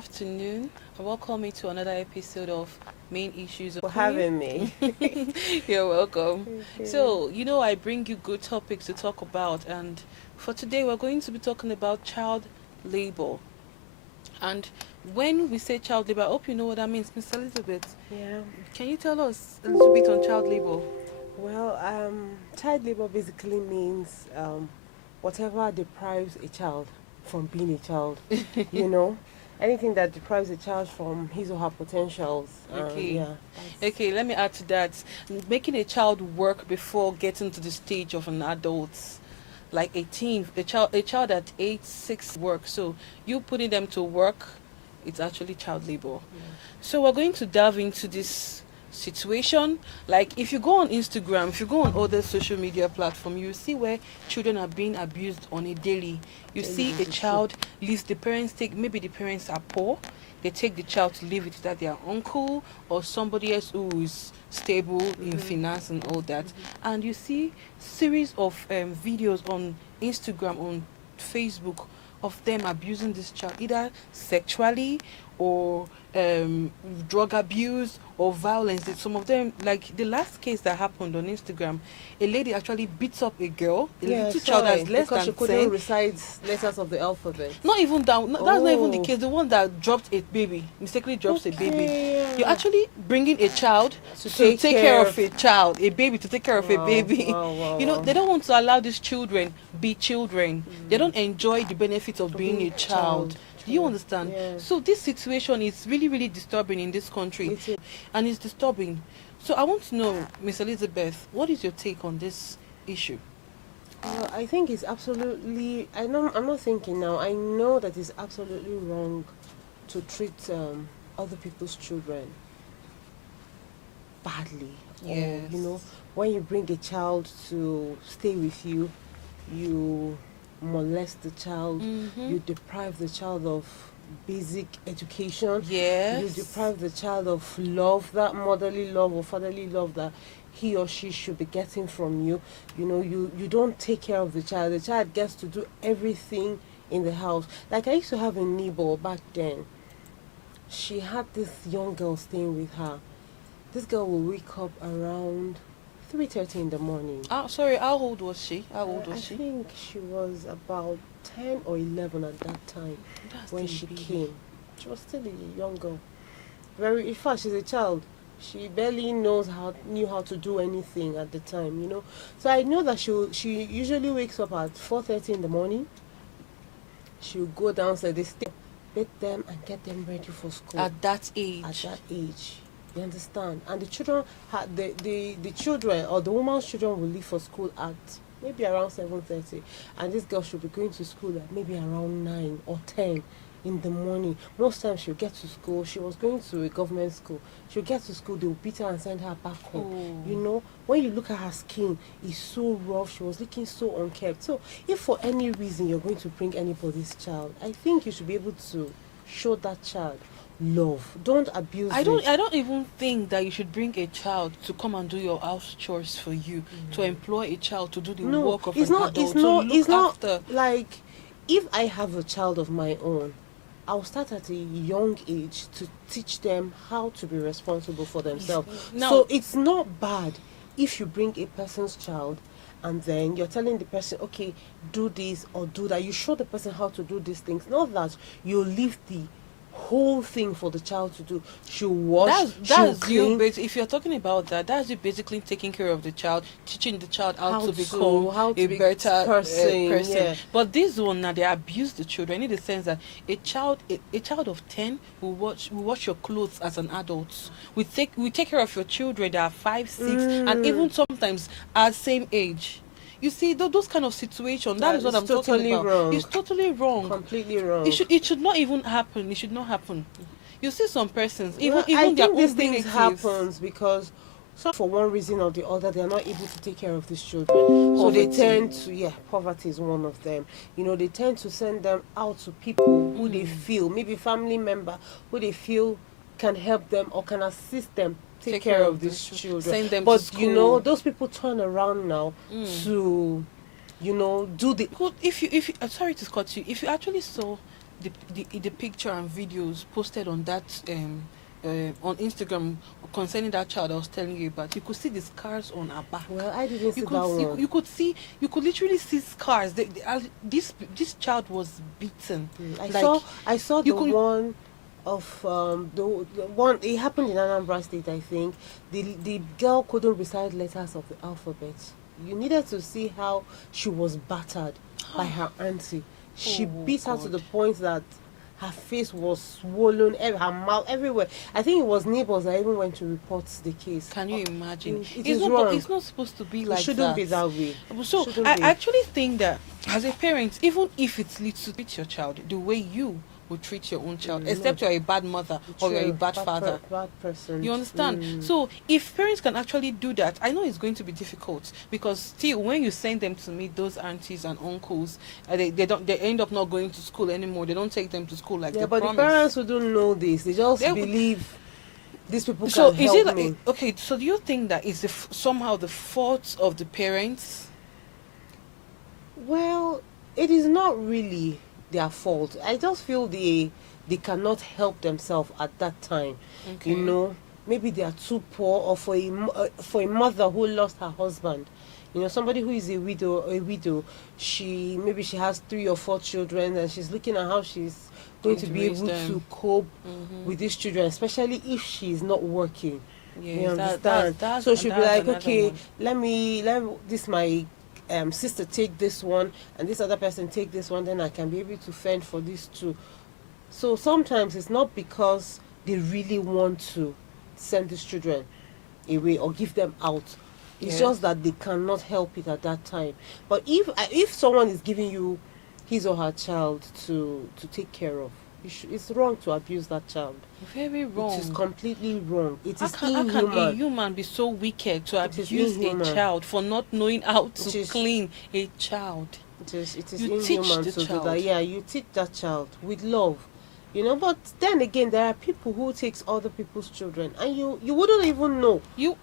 afternoon. Welcome me to another episode of Main Issues For of having me. You're welcome. Okay. So, I bring you good topics to talk about, and for today, we're going to be talking about child labor. And when we say child labor, I hope you know what that means, Miss Elizabeth. Yeah. Can you tell us a little bit on child labor? Well, child labor basically means whatever deprives a child from being a child. you know, anything that deprives a child from his or her potentials. Okay. Yeah. Okay, let me add to that. Making a child work before getting to the stage of an adult, like a child at age 6 work. So you putting them to work, it's actually child labor. So we're going to delve into this situation. Like if you go on Instagram, if you go on other social media platform, you see where children are being abused on a daily. You see a child leaves the parents maybe the parents are poor. They take the child to live with that their uncle or somebody else who is stable in finance and all that. And you see series of videos on Instagram, on Facebook, of them abusing this child either sexually or drug abuse or violence. Some of them, like the last case that happened on Instagram, a lady actually beats up a girl, a little child that's less because than she couldn't 10. recite letters of the alphabet. Not even that. That's not even the Oh. case. The one that dropped a baby, mistakenly drops a baby. Okay. You're actually bringing a child To to take take care of a child, a baby to take care of a Wow, baby. wow, wow. They don't want to allow these children be children. They don't enjoy the benefits of being a child. Do you understand? Yeah. So this situation is really, really disturbing in this country, It is. and it's disturbing. So I want to know, Miss Elizabeth, what is your take on this issue? I think it's absolutely. I know. I'm not thinking now. I know that it's absolutely wrong to treat other people's children badly. Or, Yes. when you bring a child to stay with you, you molest the child. You deprive the child of basic education. Yes. You deprive the child of love, that motherly love or fatherly love that he or she should be getting from you. You don't take care of the child. The child gets to do everything in the house. Like I used to have a neighbor back then. She had this young girl staying with her. This girl will wake up around 3:30 in the morning. Sorry, how old was she? I think she was about 10 or 11 at that time That's when still a she baby. came. She was still a young girl. In fact, she's a child. She barely knew how to do anything at the time. So I know that she usually wakes up at 4:30 in the morning. She'll go downstairs, they stay, bathe them and get them ready for school. At that age. At that age. You understand? And the children the children or the woman's children will leave for school at maybe around 7:30, and this girl should be going to school at maybe around 9 or 10 in the morning. Most times she'll get to school. She was going to a government school. She'll get to school, they'll beat her and send her back home. When you look at her skin, it's so rough. She was looking so unkempt. So if for any reason you're going to bring anybody's child, I think you should be able to show that child love. Don't abuse I it. don't even think that you should bring a child to come and do your house chores for you, to employ a child to do the No, work of it's an not. adult, It's to not. look It's not after. like if I have a child of my own, I'll start at a young age to teach them how to be responsible for themselves. Now- So it's not bad if you bring a person's child and then you're telling the person, okay, do this or do that. You show the person how to do these things. Not that you leave the whole thing for the child to do. She'll wash, she'll That's you. clean. If you're talking about that, that's you basically taking care of the child, teaching the child how to How become to a be better person, yeah. But this one now, they abuse the children in the sense that a child of 10 will wash your clothes as an adult. We take care of your children that are 5, 6, and even sometimes at same age. You see, those kind of situations, that is what It's I'm talking totally about. wrong. It's totally wrong. Completely wrong. It should not even happen. It should not happen. You see some persons, even I their think own these things relatives. happens because for one reason or the other they are not able to take care of these children. So they Poverty. tend to poverty is one of them. They tend to send them out to people who they feel, maybe family member who they feel can help them or can assist them take care of these children. Send them But to school. those people turn around now to do the Well, if you sorry to cut you, if you actually saw the picture and videos posted on that on Instagram concerning that child I was telling you about, you could see the scars on her back. Well, I didn't see You that could see, one. you could see, you could literally see scars. This child was beaten. I Like, saw I saw you the could- one of the one, it happened in Anambra State, I think. The girl couldn't recite letters of the alphabet. You needed to see how she was battered by her auntie. She Oh, beat her to God. the point that her face was swollen, her mouth everywhere. I think it was neighbors that even went to report the case. Can you imagine? It It's is not. wrong. It's not supposed to be It like shouldn't that. be that way. So Shouldn't I be. actually think that as a parent, even if it's little, treat your child the way you would treat your own child, Mm, except you're a bad mother or you're a True. bad father. Bad person. You understand? Mm. So if parents can actually do that, I know it's going to be difficult because still, when you send them to meet those aunties and uncles, they end up not going to school anymore. They don't take them to school like Yeah, they but promised. the parents who don't know this, they just They would- believe these people So can is help it like, me. okay? So do you think that is somehow the fault of the parents? Well, it is not really their fault. I just feel they cannot help themselves at that time. Okay. You know, maybe they are too poor, or for a mother who lost her husband. You know, somebody who is a widow, she has 3 or 4 children, and she's looking at how she's going to be raise able them. to cope Mhm. with these children, especially if she's not working. Yes, You that- understand? that's- So she'll be that's like, another okay, one. let me this my sister take this one, and this other person take this one, then I can be able to fend for these two. So sometimes it's not because they really want to send these children away or give them out. It's Yes. just that they cannot help it at that time. But if someone is giving you his or her child to take care of, it's wrong to abuse that child. Very wrong. It is completely wrong. It How is can a inhuman. human be so wicked to It is abuse a inhuman. child for not knowing how It to is- clean a child? It is You teach inhuman the to do child. that. Yeah, you teach that child with love. You know, but then again, there are people who takes other people's children, and you wouldn't even know. You